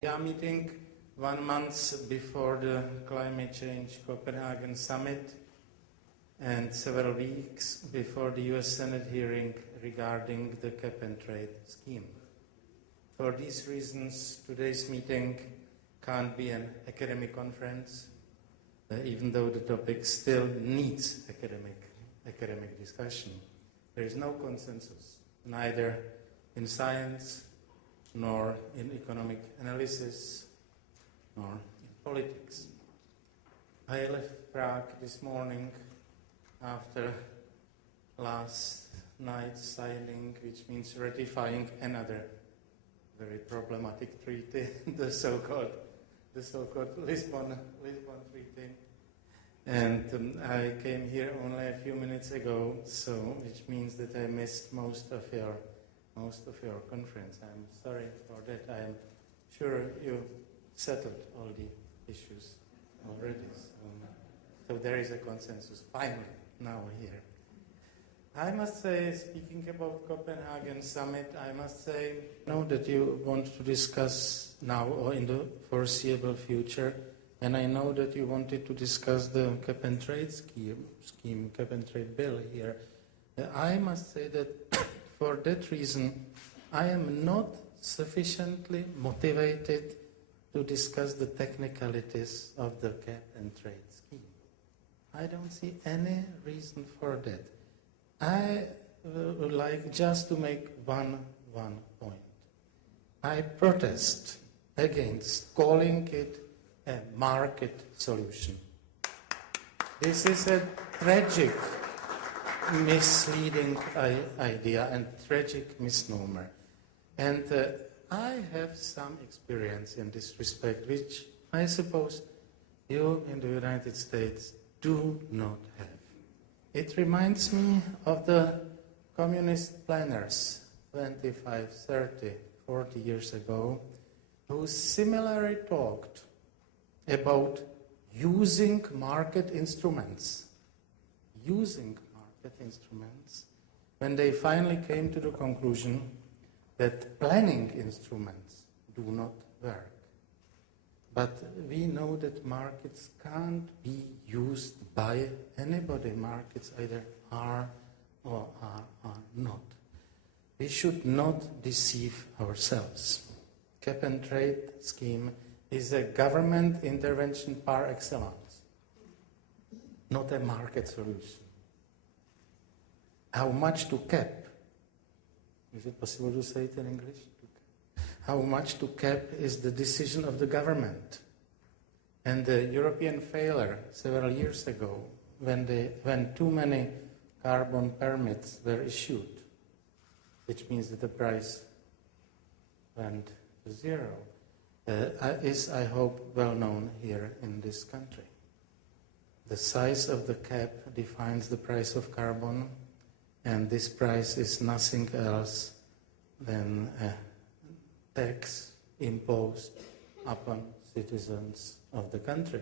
We are meeting 1 month before the climate change Copenhagen summit and several weeks before the US Senate hearing regarding the cap-and-trade scheme. For these reasons, today's meeting can't be an academic conference, even though the topic still needs academic discussion. There is no consensus, neither in science, nor in economic analysis, nor in politics. I left Prague this morning after last night's signing, which means ratifying another very problematic treaty, the so-called Lisbon Treaty. And I came here only a few minutes ago, which means that I missed most of your conference. I'm sorry for that. I am sure you settled all the issues already. So there is a consensus finally now here. I must say, speaking about Copenhagen summit, I must say, I know that you want to discuss now or in the foreseeable future, and I know that you wanted to discuss the cap-and-trade scheme, cap-and-trade bill here. I must say that for that reason, I am not sufficiently motivated to discuss the technicalities of the cap-and-trade scheme. I don't see any reason for that. I would like just to make one point. I protest against calling it a market solution. This is a tragic, misleading idea and tragic misnomer. And I have some experience in this respect, which I suppose you in the United States do not have. It reminds me of the communist planners 25, 30, 40 years ago, who similarly talked about using market instruments, when they finally came to the conclusion that planning instruments do not work. But we know that markets can't be used by anybody. Markets either are or are not. We should not deceive ourselves. Cap-and-trade scheme is a government intervention par excellence, not a market solution. How much to cap? Is it possible to say it in English? How much to cap is the decision of the government. And the European failure several years ago, when too many carbon permits were issued, which means that the price went to zero, is, I hope, well known here in this country. The size of the cap defines the price of carbon, and this price is nothing else than a tax imposed upon citizens of the country.